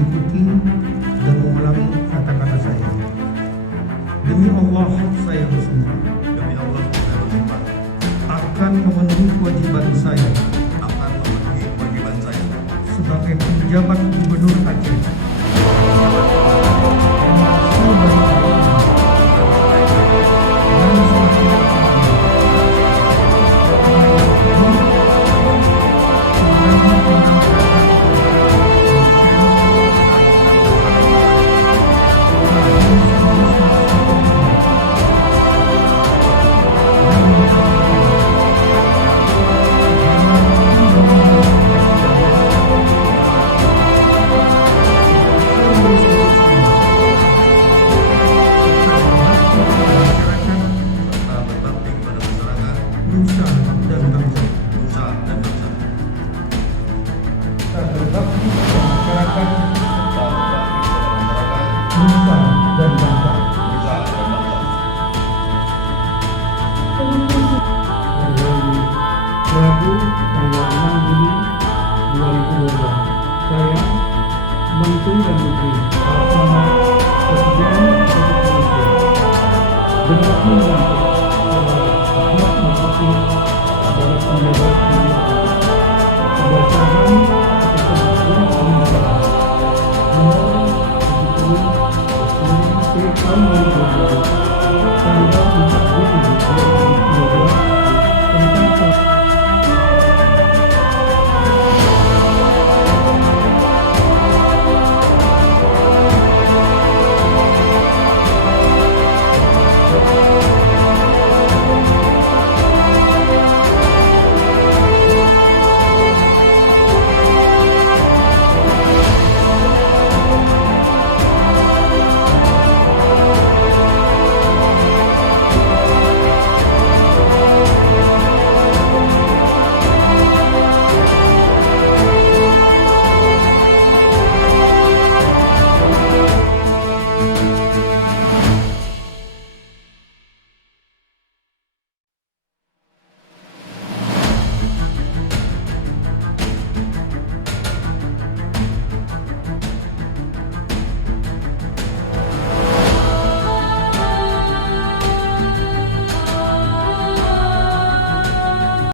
mengikuti dan mengulangi kata-kata saya. Demi Allah saya bersumpah Demi Allah saya bersumpah akan memenuhi kewajiban saya akan memenuhi kewajiban saya sebagai penjabat Gubernur Aceh serta berbakti kepada masyarakat, nusa dan bangsa. nusa dan bangsa. Kita berbakti kepada masyarakat, Serta berbakti kepada masyarakat, nusa dan bangsa. nusa dan bangsa. Rabu tanggal 6 Juli 2022. Saya Menteri dan Menteri Pelaksana Presiden Republik Indonesia berhak menyampaikan